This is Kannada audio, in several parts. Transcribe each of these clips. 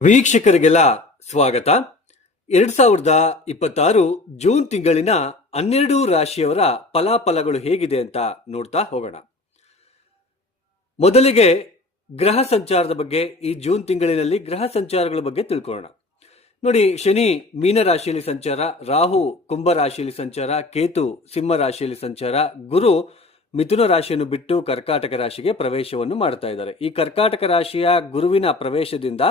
ವೀಕ್ಷಕರಿಗೆಲ್ಲ ಸ್ವಾಗತ. 2026 ಜೂನ್ ತಿಂಗಳಿನ 12 ರಾಶಿಯವರ ಫಲಾಫಲಗಳು ಹೇಗಿದೆ ಅಂತ ನೋಡ್ತಾ ಹೋಗೋಣ. ಮೊದಲಿಗೆ ಗ್ರಹ ಸಂಚಾರದ ಬಗ್ಗೆ, ಈ ಜೂನ್ ತಿಂಗಳಿನಲ್ಲಿ ಗ್ರಹ ಸಂಚಾರಗಳ ಬಗ್ಗೆ ತಿಳ್ಕೊಳ್ಳೋಣ. ನೋಡಿ, ಶನಿ ಮೀನ ರಾಶಿಯಲ್ಲಿ ಸಂಚಾರ, ರಾಹು ಕುಂಭ ರಾಶಿಯಲ್ಲಿ ಸಂಚಾರ, ಕೇತು ಸಿಂಹ ರಾಶಿಯಲ್ಲಿ ಸಂಚಾರ, ಗುರು ಮಿಥುನ ರಾಶಿಯನ್ನು ಬಿಟ್ಟು ಕರ್ಕಾಟಕ ರಾಶಿಗೆ ಪ್ರವೇಶವನ್ನು ಮಾಡ್ತಾ ಇದ್ದಾರೆ. ಈ ಕರ್ಕಾಟಕ ರಾಶಿಯ ಗುರುವಿನ ಪ್ರವೇಶದಿಂದ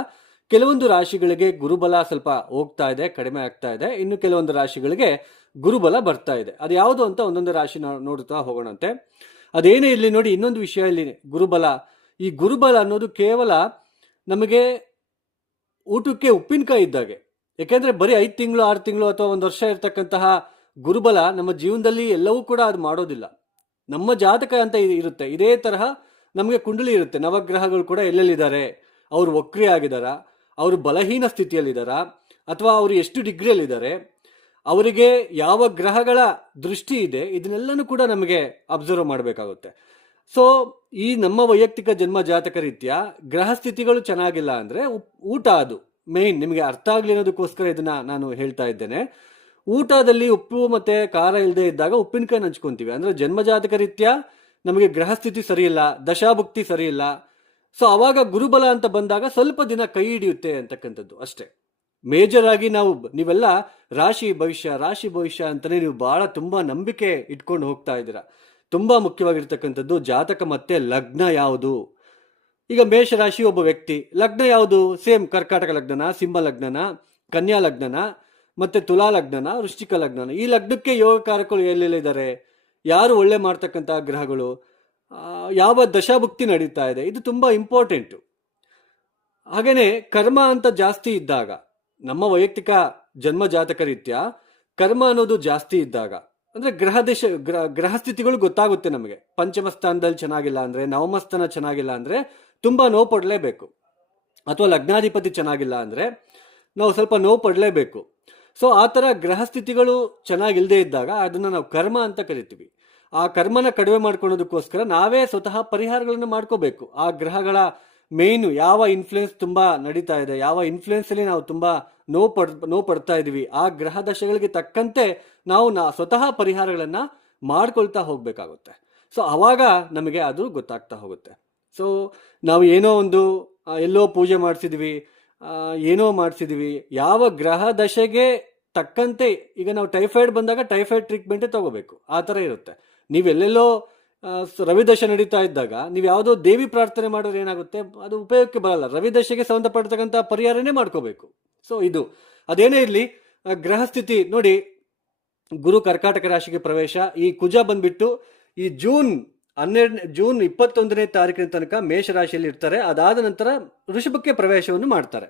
ಕೆಲವೊಂದು ರಾಶಿಗಳಿಗೆ ಗುರುಬಲ ಸ್ವಲ್ಪ ಹೋಗ್ತಾ ಇದೆ, ಕಡಿಮೆ ಆಗ್ತಾ ಇದೆ. ಇನ್ನು ಕೆಲವೊಂದು ರಾಶಿಗಳಿಗೆ ಗುರುಬಲ ಬರ್ತಾ ಇದೆ. ಅದು ಯಾವುದು ಅಂತ ಒಂದೊಂದು ರಾಶಿ ನೋಡ್ತಾ ಹೋಗೋಣಂತೆ. ಅದೇನೇ ಇಲ್ಲಿ ನೋಡಿ, ಇನ್ನೊಂದು ವಿಷಯ ಇಲ್ಲಿ ಗುರುಬಲ. ಈ ಗುರುಬಲ ಅನ್ನೋದು ಕೇವಲ ನಮಗೆ ಊಟಕ್ಕೆ ಉಪ್ಪಿನಕಾಯಿ ಇದ್ದಾಗೆ. ಯಾಕೆಂದ್ರೆ ಬರೀ 5 ತಿಂಗಳು 6 ತಿಂಗಳು ಅಥವಾ 1 ವರ್ಷ ಇರ್ತಕ್ಕಂತಹ ಗುರುಬಲ ನಮ್ಮ ಜೀವನದಲ್ಲಿ ಎಲ್ಲವೂ ಕೂಡ ಅದು ಮಾಡೋದಿಲ್ಲ. ನಮ್ಮ ಜಾತಕ ಅಂತ ಇರುತ್ತೆ. ಇದೇ ತರಹ ನಮಗೆ ಕುಂಡಲಿ ಇರುತ್ತೆ. ನವಗ್ರಹಗಳು ಕೂಡ ಎಲ್ಲೆಲ್ಲಿದ್ದಾರೆ, ಅವರು ವಕ್ರಿ ಆಗಿದಾರ, ಅವರು ಬಲಹೀನ ಸ್ಥಿತಿಯಲ್ಲಿದ್ದಾರಾ, ಅಥವಾ ಅವರು ಎಷ್ಟು ಡಿಗ್ರಿಯಲ್ಲಿದ್ದಾರೆ, ಅವರಿಗೆ ಯಾವ ಗ್ರಹಗಳ ದೃಷ್ಟಿ ಇದೆ, ಇದನ್ನೆಲ್ಲನೂ ಕೂಡ ನಮಗೆ ಅಬ್ಸರ್ವ್ ಮಾಡಬೇಕಾಗುತ್ತೆ. ಸೊ ಈ ನಮ್ಮ ವೈಯಕ್ತಿಕ ಜನ್ಮ ಜಾತಕ ರೀತ್ಯ ಗ್ರಹ ಸ್ಥಿತಿಗಳು ಚೆನ್ನಾಗಿಲ್ಲ ಅಂದ್ರೆ ಊಟ, ಅದು ಮೇನ್ ನಿಮಗೆ ಅರ್ಥ ಆಗ್ಲಿ ಅನ್ನೋದಕ್ಕೋಸ್ಕರ ಇದನ್ನ ನಾನು ಹೇಳ್ತಾ ಇದ್ದೇನೆ. ಊಟದಲ್ಲಿ ಉಪ್ಪು ಮತ್ತೆ ಖಾರ ಇಲ್ಲದೆ ಇದ್ದಾಗ ಉಪ್ಪಿನಕಾಯಿ ಹಂಚ್ಕೊಂತೀವಿ ಅಂದ್ರೆ ಜನ್ಮ ಜಾತಕ ರೀತ್ಯ ನಮಗೆ ಗ್ರಹ ಸ್ಥಿತಿ ಸರಿ ಇಲ್ಲ, ದಶಾಭುಕ್ತಿ ಸರಿ ಇಲ್ಲ. ಸೊ ಅವಾಗ ಗುರುಬಲ ಅಂತ ಬಂದಾಗ ಸ್ವಲ್ಪ ದಿನ ಕೈ ಹಿಡಿಯುತ್ತೆ ಅಂತಕ್ಕಂಥದ್ದು ಅಷ್ಟೇ. ಮೇಜರ್ ಆಗಿ ನೀವೆಲ್ಲ ರಾಶಿ ಭವಿಷ್ಯ ಅಂತಾನೆ ನೀವು ಬಹಳ ತುಂಬಾ ನಂಬಿಕೆ ಇಟ್ಕೊಂಡು ಹೋಗ್ತಾ ಇದ್ದೀರಾ. ತುಂಬಾ ಮುಖ್ಯವಾಗಿರ್ತಕ್ಕಂಥದ್ದು ಜಾತಕ ಮತ್ತೆ ಲಗ್ನ ಯಾವುದು. ಈಗ ಮೇಷರಾಶಿ ಒಬ್ಬ ವ್ಯಕ್ತಿ, ಲಗ್ನ ಯಾವುದು? ಸೇಮ್ ಕರ್ಕಾಟಕ ಲಗ್ನನ, ಸಿಂಹ ಲಗ್ನನ, ಕನ್ಯಾ ಲಗ್ನನ, ಮತ್ತೆ ತುಲಾ ಲಗ್ನನ, ವೃಶ್ಚಿಕ ಲಗ್ನನ. ಈ ಲಗ್ನಕ್ಕೆ ಯೋಗಕಾರಕಗಳು ಎಲ್ಲೆಲ್ಲಿದ್ದಾರೆ, ಯಾರು ಒಳ್ಳೆ ಮಾಡ್ತಕ್ಕಂತಹ ಗ್ರಹಗಳು, ಯಾವ ದಶಾಭುಕ್ತಿ ನಡೀತಾ ಇದೆ, ಇದು ತುಂಬಾ ಇಂಪಾರ್ಟೆಂಟು. ಹಾಗೇನೆ ಕರ್ಮ ಅಂತ ಜಾಸ್ತಿ ಇದ್ದಾಗ, ನಮ್ಮ ವೈಯಕ್ತಿಕ ಜನ್ಮ ಜಾತಕ ರೀತ್ಯ ಕರ್ಮ ಅನ್ನೋದು ಜಾಸ್ತಿ ಇದ್ದಾಗ ಅಂದ್ರೆ ಗ್ರಹ ಸ್ಥಿತಿಗಳು ಗೊತ್ತಾಗುತ್ತೆ ನಮಗೆ. ಪಂಚಮ ಸ್ಥಾನದಲ್ಲಿ ಚೆನ್ನಾಗಿಲ್ಲ ಅಂದ್ರೆ, ನವಮ ಸ್ಥಾನ ಚೆನ್ನಾಗಿಲ್ಲ ಅಂದ್ರೆ ತುಂಬಾ ನೋವು ಪಡಲೇಬೇಕು. ಅಥವಾ ಲಗ್ನಾಧಿಪತಿ ಚೆನ್ನಾಗಿಲ್ಲ ಅಂದ್ರೆ ನಾವು ಸ್ವಲ್ಪ ನೋವು ಪಡಲೇಬೇಕು. ಸೊ ಆ ತರ ಗ್ರಹ ಸ್ಥಿತಿಗಳು ಚೆನ್ನಾಗಿಲ್ಲದೆ ಇದ್ದಾಗ ಅದನ್ನ ನಾವು ಕರ್ಮ ಅಂತ ಕರಿತೀವಿ. ಆ ಕರ್ಮನ ಕಡಿಮೆ ಮಾಡ್ಕೊಳ್ಳೋದಕ್ಕೋಸ್ಕರ ನಾವೇ ಸ್ವತಃ ಪರಿಹಾರಗಳನ್ನು ಮಾಡ್ಕೋಬೇಕು. ಆ ಗ್ರಹಗಳ ಮೇನ್ ಯಾವ ಇನ್ಫ್ಲುಯೆನ್ಸ್ ತುಂಬಾ ನಡೀತಾ ಇದೆ, ಯಾವ ಇನ್ಫ್ಲುಯೆನ್ಸ್ ಅಲ್ಲಿ ನಾವು ತುಂಬಾ ನೋವು ಪಡ್ತಾ ಇದೀವಿ, ಆ ಗ್ರಹ ದಶೆಗಳಿಗೆ ತಕ್ಕಂತೆ ನಾವು ಸ್ವತಃ ಪರಿಹಾರಗಳನ್ನ ಮಾಡ್ಕೊಳ್ತಾ ಹೋಗ್ಬೇಕಾಗುತ್ತೆ. ಸೊ ಅವಾಗ ನಮಗೆ ಅದು ಗೊತ್ತಾಗ್ತಾ ಹೋಗುತ್ತೆ. ಸೊ ನಾವು ಏನೋ ಒಂದು ಎಲ್ಲೋ ಪೂಜೆ ಮಾಡಿಸಿದ್ವಿ, ಏನೋ ಮಾಡಿಸಿದ್ವಿ, ಯಾವ ಗ್ರಹ ದಶೆಗೆ ತಕ್ಕಂತೆ. ಈಗ ನಾವು ಟೈಫಾಯ್ಡ್ ಬಂದಾಗ ಟೈಫಾಯ್ಡ್ ಟ್ರೀಟ್ಮೆಂಟೇ ತಗೋಬೇಕು, ಆ ಥರ ಇರುತ್ತೆ. ನೀವೆಲ್ಲೆಲ್ಲೋ ರವಿದಶೆ ನಡೀತಾ ಇದ್ದಾಗ ನೀವು ಯಾವುದೋ ದೇವಿ ಪ್ರಾರ್ಥನೆ ಮಾಡಿದ್ರೆ ಏನಾಗುತ್ತೆ, ಅದು ಉಪಯೋಗಕ್ಕೆ ಬರಲ್ಲ. ರವಿದಶೆಗೆ ಸಂಬಂಧಪಡ್ತಕ್ಕಂಥ ಪರಿಹಾರನೇ ಮಾಡ್ಕೋಬೇಕು. ಸೊ ಇದು ಅದೇನೇ ಇರಲಿ, ಗ್ರಹ ಸ್ಥಿತಿ ನೋಡಿ, ಗುರು ಕರ್ಕಾಟಕ ರಾಶಿಗೆ ಪ್ರವೇಶ. ಈ ಕುಜ ಬಂದ್ಬಿಟ್ಟು ಈ ಜೂನ್ 21ನೇ ತಾರೀಕಿನ ತನಕ ಮೇಷರಾಶಿಯಲ್ಲಿ ಇರ್ತಾರೆ. ಅದಾದ ನಂತರ ವೃಷಭಕ್ಕೆ ಪ್ರವೇಶವನ್ನು ಮಾಡ್ತಾರೆ.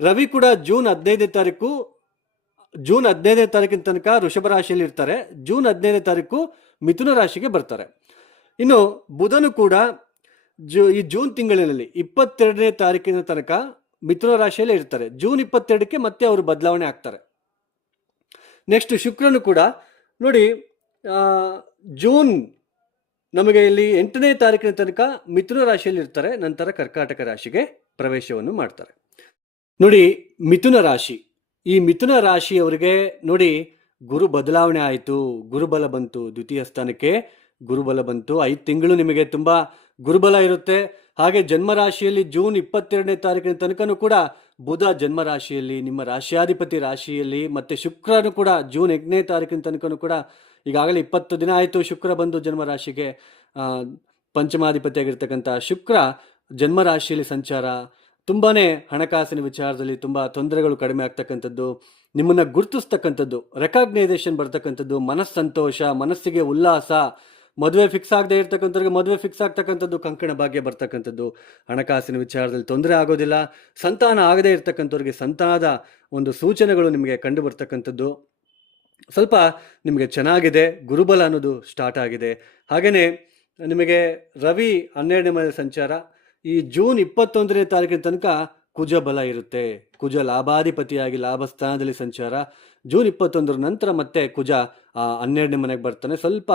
ರವಿ ಕೂಡ ಜೂನ್ 15ನೇ ತಾರೀಕಿನ ತನಕ ವೃಷಭ ರಾಶಿಯಲ್ಲಿ ಇರ್ತಾರೆ. ಜೂನ್ 15ನೇ ತಾರೀಕು ಮಿಥುನ ರಾಶಿಗೆ ಬರ್ತಾರೆ. ಇನ್ನು ಬುಧನು ಕೂಡ ಈ ಜೂನ್ ತಿಂಗಳಿನಲ್ಲಿ 22ನೇ ತಾರೀಕಿನ ತನಕ ಮಿಥುನ ರಾಶಿಯಲ್ಲಿ ಇರ್ತಾರೆ. ಜೂನ್ 22ಕ್ಕೆ ಮತ್ತೆ ಅವರು ಬದಲಾವಣೆ ಆಗ್ತಾರೆ. ನೆಕ್ಸ್ಟ್ ಶುಕ್ರನು ಕೂಡ ನೋಡಿ, ಜೂನ್ ನಮಗೆ ಇಲ್ಲಿ 8ನೇ ತಾರೀಕಿನ ತನಕ ಮಿಥುನ ರಾಶಿಯಲ್ಲಿ ಇರ್ತಾರೆ. ನಂತರ ಕರ್ಕಾಟಕ ರಾಶಿಗೆ ಪ್ರವೇಶವನ್ನು ಮಾಡ್ತಾರೆ. ನೋಡಿ, ಮಿಥುನ ರಾಶಿ, ಈ ಮಿಥುನ ರಾಶಿಯವರಿಗೆ ನೋಡಿ ಗುರು ಬದಲಾವಣೆ ಆಯಿತು, ಗುರುಬಲ ಬಂತು, ದ್ವಿತೀಯ ಸ್ಥಾನಕ್ಕೆ ಗುರುಬಲ ಬಂತು. 5 ತಿಂಗಳು ನಿಮಗೆ ತುಂಬಾ ಗುರುಬಲ ಇರುತ್ತೆ. ಹಾಗೆ ಜನ್ಮರಾಶಿಯಲ್ಲಿ ಜೂನ್ 22ನೇ ತಾರೀಕಿನ ತನಕನೂ ಕೂಡ ಬುಧ ಜನ್ಮರಾಶಿಯಲ್ಲಿ, ನಿಮ್ಮ ರಾಶಿಯಾಧಿಪತಿ ರಾಶಿಯಲ್ಲಿ, ಮತ್ತೆ ಶುಕ್ರನು ಕೂಡ ಜೂನ್ 8ನೇ ತಾರೀಕಿನ ತನಕನೂ ಕೂಡ, ಈಗಾಗಲೇ 20 ದಿನ ಆಯಿತು ಶುಕ್ರ ಬಂದು ಜನ್ಮರಾಶಿಗೆ. ಪಂಚಮಾಧಿಪತಿಯಾಗಿರ್ತಕ್ಕಂಥ ಶುಕ್ರ ಜನ್ಮರಾಶಿಯಲ್ಲಿ ಸಂಚಾರ ತುಂಬಾನೇ ಹಣಕಾಸಿನ ವಿಚಾರದಲ್ಲಿ ತುಂಬಾ ತೊಂದರೆಗಳು ಕಡಿಮೆ ಆಗ್ತಕ್ಕಂಥದ್ದು, ನಿಮ್ಮನ್ನ ಗುರುತಿಸ್ತಕ್ಕಂಥದ್ದು, ರೆಕಾಗ್ನೈಸೇಷನ್ ಬರ್ತಕ್ಕಂಥದ್ದು, ಮನಸ್ಸಂತೋಷ, ಮನಸ್ಸಿಗೆ ಉಲ್ಲಾಸ, ಮದುವೆ ಫಿಕ್ಸ್ ಆಗದೆ ಇರ್ತಕ್ಕಂಥವ್ರಿಗೆ ಮದುವೆ ಫಿಕ್ಸ್ ಆಗ್ತಕ್ಕಂಥದ್ದು, ಕಂಕಣ ಭಾಗ್ಯ ಬರ್ತಕ್ಕಂಥದ್ದು, ಹಣಕಾಸಿನ ವಿಚಾರದಲ್ಲಿ ತೊಂದರೆ ಆಗೋದಿಲ್ಲ, ಸಂತಾನ ಆಗದೆ ಇರ್ತಕ್ಕಂಥವ್ರಿಗೆ ಸಂತಾನದ ಒಂದು ಸೂಚನೆಗಳು ನಿಮಗೆ ಕಂಡು ಬರ್ತಕ್ಕಂಥದ್ದು, ಸ್ವಲ್ಪ ನಿಮಗೆ ಚೆನ್ನಾಗಿದೆ, ಗುರುಬಲ ಅನ್ನೋದು ಸ್ಟಾರ್ಟ್ ಆಗಿದೆ. ಹಾಗೆಯೇ ನಿಮಗೆ ರವಿ 12ನೇ ಮನೆ ಸಂಚಾರ. ಈ ಜೂನ್ 21ನೇ ತಾರೀಕಿನ ತನಕ ಕುಜ ಬಲ ಇರುತ್ತೆ. ಕುಜ ಲಾಭಾಧಿಪತಿಯಾಗಿ ಲಾಭ ಸ್ಥಾನದಲ್ಲಿ ಸಂಚಾರ. ಜೂನ್ 21ರ ನಂತರ ಮತ್ತೆ ಕುಜ 12ನೇ ಮನೆಗೆ ಬರ್ತಾನೆ. ಸ್ವಲ್ಪ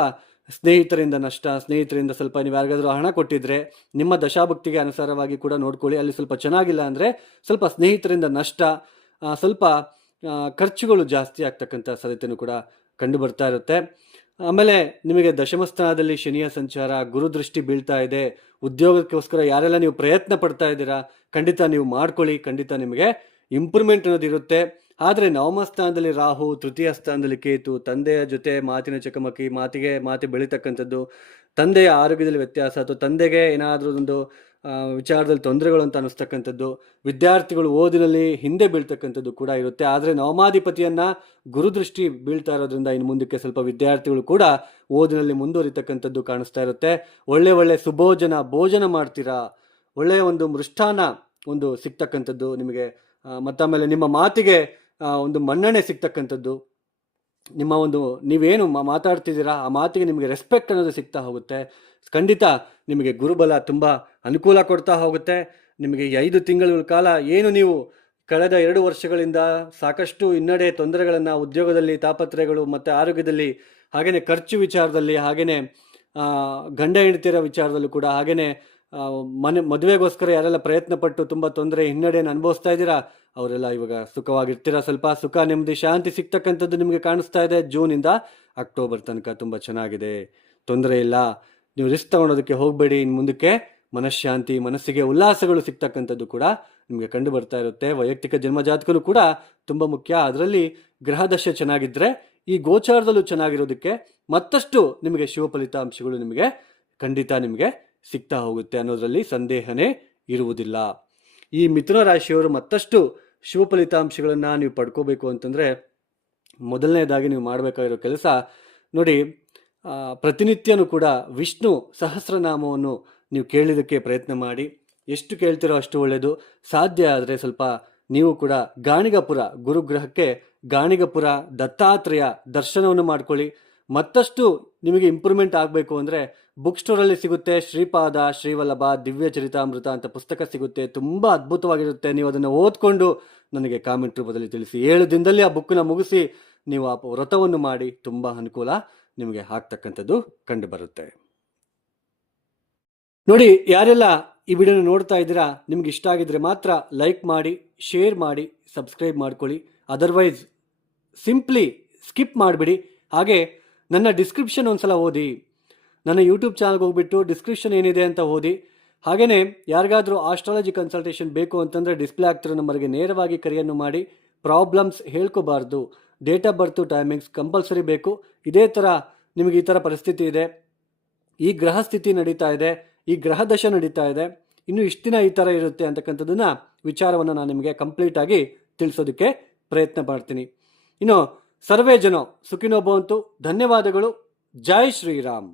ಸ್ನೇಹಿತರಿಂದ ನಷ್ಟ, ಸ್ನೇಹಿತರಿಂದ ಸ್ವಲ್ಪ ನೀವು ಯಾರಿಗಾದ್ರೂ ಹಣ ಕೊಟ್ಟಿದ್ರೆ ನಿಮ್ಮ ದಶಾಭುಕ್ತಿಗೆ ಅನುಸಾರವಾಗಿ ಕೂಡ ನೋಡ್ಕೊಳ್ಳಿ. ಅಲ್ಲಿ ಸ್ವಲ್ಪ ಚೆನ್ನಾಗಿಲ್ಲ ಅಂದರೆ ಸ್ವಲ್ಪ ಸ್ನೇಹಿತರಿಂದ ನಷ್ಟ, ಸ್ವಲ್ಪ ಖರ್ಚುಗಳು ಜಾಸ್ತಿ ಆಗ್ತಕ್ಕಂಥ ಸಾಧ್ಯತೆಯೂ ಕೂಡ ಕಂಡು ಬರ್ತಾ ಇರುತ್ತೆ. ಆಮೇಲೆ ನಿಮಗೆ ದಶಮ ಸ್ಥಾನದಲ್ಲಿ ಶನಿಯ ಸಂಚಾರ, ಗುರುದೃಷ್ಟಿ ಬೀಳ್ತಾ ಇದೆ. ಉದ್ಯೋಗಕ್ಕೋಸ್ಕರ ಯಾರೆಲ್ಲ ನೀವು ಪ್ರಯತ್ನ ಪಡ್ತಾ ಇದ್ದೀರಾ ಖಂಡಿತ ನೀವು ಮಾಡ್ಕೊಳ್ಳಿ, ಖಂಡಿತ ನಿಮಗೆ ಇಂಪ್ರೂವ್ಮೆಂಟ್ ಅನ್ನೋದು ಇರುತ್ತೆ. ಆದರೆ ನವಮ ಸ್ಥಾನದಲ್ಲಿ ರಾಹು, ತೃತೀಯ ಸ್ಥಾನದಲ್ಲಿ ಕೇತು, ತಂದೆಯ ಜೊತೆ ಮಾತಿನ ಚಕಮಕಿ, ಮಾತು ಬೆಳೀತಕ್ಕಂಥದ್ದು, ತಂದೆಯ ಆರೋಗ್ಯದಲ್ಲಿ ವ್ಯತ್ಯಾಸ ಅಥವಾ ತಂದೆಗೆ ಏನಾದರೂ ಒಂದು ವಿಚಾರದಲ್ಲಿ ತೊಂದರೆಗಳು ಅಂತ ಅನ್ನಿಸ್ತಕ್ಕಂಥದ್ದು, ವಿದ್ಯಾರ್ಥಿಗಳು ಓದಿನಲ್ಲಿ ಹಿಂದೆ ಬೀಳ್ತಕ್ಕಂಥದ್ದು ಕೂಡ ಇರುತ್ತೆ. ಆದರೆ ನವಮಾಧಿಪತಿಯನ್ನ ಗುರುದೃಷ್ಟಿ ಬೀಳ್ತಾ ಇರೋದ್ರಿಂದ ಇನ್ನು ಮುಂದಕ್ಕೆ ಸ್ವಲ್ಪ ವಿದ್ಯಾರ್ಥಿಗಳು ಕೂಡ ಓದಿನಲ್ಲಿ ಮುಂದುವರಿತಕ್ಕಂಥದ್ದು ಕಾಣಿಸ್ತಾ ಇರುತ್ತೆ. ಒಳ್ಳೆ ಭೋಜನ ಮಾಡ್ತೀರಾ, ಒಳ್ಳೆಯ ಒಂದು ಮೃಷ್ಟಾನ್ನ ಒಂದು ಸಿಗ್ತಕ್ಕಂಥದ್ದು ನಿಮಗೆ, ಮತ್ತಾಮೇಲೆ ನಿಮ್ಮ ಮಾತಿಗೆ ಒಂದು ಮನ್ನಣೆ ಸಿಗ್ತಕ್ಕಂಥದ್ದು, ನಿಮ್ಮ ಒಂದು ನೀವೇನು ಮಾತಾಡ್ತಿದ್ದೀರಾ ಆ ಮಾತಿಗೆ ನಿಮಗೆ ರೆಸ್ಪೆಕ್ಟ್ ಅನ್ನೋದು ಸಿಗ್ತಾ ಹೋಗುತ್ತೆ. ಖಂಡಿತ ನಿಮಗೆ ಗುರುಬಲ ತುಂಬ ಅನುಕೂಲ ಕೊಡ್ತಾ ಹೋಗುತ್ತೆ. ನಿಮಗೆ 5 ತಿಂಗಳ ಕಾಲ ಏನು ನೀವು ಕಳೆದ 2 ವರ್ಷಗಳಿಂದ ಸಾಕಷ್ಟು ಹಿನ್ನಡೆ, ತೊಂದರೆಗಳನ್ನು ಉದ್ಯೋಗದಲ್ಲಿ, ತಾಪತ್ರಯಗಳು ಮತ್ತು ಆರೋಗ್ಯದಲ್ಲಿ, ಹಾಗೆಯೇ ಖರ್ಚು ವಿಚಾರದಲ್ಲಿ, ಹಾಗೆಯೇ ಗಂಡ ಹೆಂಡತಿಯರ ವಿಚಾರದಲ್ಲೂ ಕೂಡ, ಹಾಗೆಯೇ ಮದುವೆಗೋಸ್ಕರ ಯಾರೆಲ್ಲ ಪ್ರಯತ್ನ ಪಟ್ಟು ತುಂಬ ತೊಂದರೆ, ಹಿನ್ನಡೆಯನ್ನು ಅನುಭವಿಸ್ತಾ ಇದ್ದೀರಾ ಅವರೆಲ್ಲ ಇವಾಗ ಸುಖವಾಗಿರ್ತೀರಾ. ಸ್ವಲ್ಪ ಸುಖ, ನೆಮ್ಮದಿ, ಶಾಂತಿ ಸಿಗ್ತಕ್ಕಂಥದ್ದು ನಿಮಗೆ ಕಾಣಿಸ್ತಾ ಇದೆ. ಜೂನಿಂದ ಅಕ್ಟೋಬರ್ ತನಕ ತುಂಬ ಚೆನ್ನಾಗಿದೆ, ತೊಂದರೆ ಇಲ್ಲ. ನೀವು ರಿಸ್ಕ್ ತಗೊಳೋದಕ್ಕೆ ಹೋಗಬೇಡಿ. ಇನ್ನು ಮುಂದಕ್ಕೆ ಮನಃಶಾಂತಿ, ಮನಸ್ಸಿಗೆ ಉಲ್ಲಾಸಗಳು ಸಿಗ್ತಕ್ಕಂಥದ್ದು ಕೂಡ ನಿಮಗೆ ಕಂಡು ಬರ್ತಾ ಇರುತ್ತೆ. ವೈಯಕ್ತಿಕ ಜನ್ಮಜಾತಕನು ಕೂಡ ತುಂಬ ಮುಖ್ಯ. ಅದರಲ್ಲಿ ಗ್ರಹದಶೆ ಚೆನ್ನಾಗಿದ್ದರೆ ಈ ಗೋಚಾರದಲ್ಲೂ ಚೆನ್ನಾಗಿರೋದಕ್ಕೆ ಮತ್ತಷ್ಟು ನಿಮಗೆ ಶುಭ ಫಲಿತಾಂಶಗಳು ನಿಮಗೆ ಖಂಡಿತ ನಿಮಗೆ ಸಿಗ್ತಾ ಹೋಗುತ್ತೆ ಅನ್ನೋದರಲ್ಲಿ ಸಂದೇಹನೇ ಇರುವುದಿಲ್ಲ. ಈ ಮಿಥುನ ರಾಶಿಯವರು ಮತ್ತಷ್ಟು ಶುಭ ಫಲಿತಾಂಶಗಳನ್ನು ನೀವು ಪಡ್ಕೋಬೇಕು ಅಂತಂದರೆ ಮೊದಲನೇದಾಗಿ ನೀವು ಮಾಡಬೇಕಾಗಿರೋ ಕೆಲಸ ನೋಡಿ, ಪ್ರತಿನಿತ್ಯನೂ ಕೂಡ ವಿಷ್ಣು ಸಹಸ್ರನಾಮವನ್ನು ನೀವು ಕೇಳಿದ್ದಕ್ಕೆ ಪ್ರಯತ್ನ ಮಾಡಿ. ಎಷ್ಟು ಕೇಳ್ತಿರೋ ಅಷ್ಟು ಒಳ್ಳೆಯದು. ಸಾಧ್ಯ ಆದರೆ ಸ್ವಲ್ಪ ನೀವು ಕೂಡ ಗಾಣಿಗಪುರ ಗುರುಗ್ರಹಕ್ಕೆ ಗಾಣಿಗಪುರ ದತ್ತಾತ್ರೇಯ ದರ್ಶನವನ್ನು ಮಾಡ್ಕೊಳ್ಳಿ. ಮತ್ತಷ್ಟು ನಿಮಗೆ ಇಂಪ್ರೂವ್ಮೆಂಟ್ ಆಗಬೇಕು ಅಂದರೆ ಬುಕ್ ಸ್ಟೋರಲ್ಲಿ ಸಿಗುತ್ತೆ. ಶ್ರೀಪಾದ ಶ್ರೀವಲ್ಲಭ ದಿವ್ಯ ಚರಿತಾಮೃತ ಅಂತ ಪುಸ್ತಕ ಸಿಗುತ್ತೆ, ತುಂಬ ಅದ್ಭುತವಾಗಿರುತ್ತೆ. ನೀವು ಅದನ್ನು ಓದ್ಕೊಂಡು ನನಗೆ ಕಾಮೆಂಟ್ ರೂಪದಲ್ಲಿ ತಿಳಿಸಿ. 7 ದಿನದಲ್ಲಿ ಆ ಬುಕ್ಕನ್ನ ಮುಗಿಸಿ ನೀವು ಆ ವ್ರತವನ್ನು ಮಾಡಿ, ತುಂಬ ಅನುಕೂಲ ನಿಮಗೆ ಆಗ್ತಕ್ಕಂಥದ್ದು ಕಂಡು ಬರುತ್ತೆ. ನೋಡಿ, ಯಾರೆಲ್ಲ ಈ ವಿಡಿಯೋನ ನೋಡ್ತಾ ಇದ್ದೀರಾ, ನಿಮ್ಗೆ ಇಷ್ಟ ಆಗಿದ್ರೆ ಮಾತ್ರ ಲೈಕ್ ಮಾಡಿ, ಶೇರ್ ಮಾಡಿ, ಸಬ್ಸ್ಕ್ರೈಬ್ ಮಾಡ್ಕೊಳ್ಳಿ. ಅದರ್ವೈಸ್ ಸಿಂಪ್ಲಿ ಸ್ಕಿಪ್ ಮಾಡಿಬಿಡಿ. ಹಾಗೆ ನನ್ನ ಡಿಸ್ಕ್ರಿಪ್ಷನ್ ಒಂದ್ಸಲ ಓದಿ, ನನ್ನ ಯೂಟ್ಯೂಬ್ ಚಾನಲ್ಗೆ ಹೋಗ್ಬಿಟ್ಟು ಡಿಸ್ಕ್ರಿಪ್ಷನ್ ಏನಿದೆ ಅಂತ ಓದಿ. ಹಾಗೆಯೇ ಯಾರಿಗಾದರೂ ಆಸ್ಟ್ರಾಲಜಿ ಕನ್ಸಲ್ಟೇಷನ್ ಬೇಕು ಅಂತಂದರೆ ಡಿಸ್ಪ್ಲೇ ಆಗ್ತಿರೋ ನಂಬರ್ಗೆ ನೇರವಾಗಿ ಕರೆಯನ್ನು ಮಾಡಿ. ಪ್ರಾಬ್ಲಮ್ಸ್ ಹೇಳ್ಕೋಬಾರ್ದು, date of birth, timings compulsory ಬೇಕು. ಇದೇ ಥರ ನಿಮಗೆ ಈ ಥರ ಪರಿಸ್ಥಿತಿ ಇದೆ, ಈ ಗ್ರಹ ಸ್ಥಿತಿ ನಡೀತಾ ಇದೆ, ಈ ಗ್ರಹ ದಶೆ ನಡೀತಾ ಇದೆ, ಇನ್ನು ಇಷ್ಟು ದಿನ ಈ ಥರ ಇರುತ್ತೆ ಅಂತಕ್ಕಂಥದ್ದನ್ನ ವಿಚಾರವನ್ನು ನಾನು ನಿಮಗೆ ಕಂಪ್ಲೀಟಾಗಿ ತಿಳಿಸೋದಕ್ಕೆ ಪ್ರಯತ್ನ ಮಾಡ್ತೀನಿ. ಇನ್ನು ಸರ್ವೇ ಜನ ಸುಖಿನೋ ಭವಂತು. ಧನ್ಯವಾದಗಳು. ಜೈ ಶ್ರೀರಾಮ್.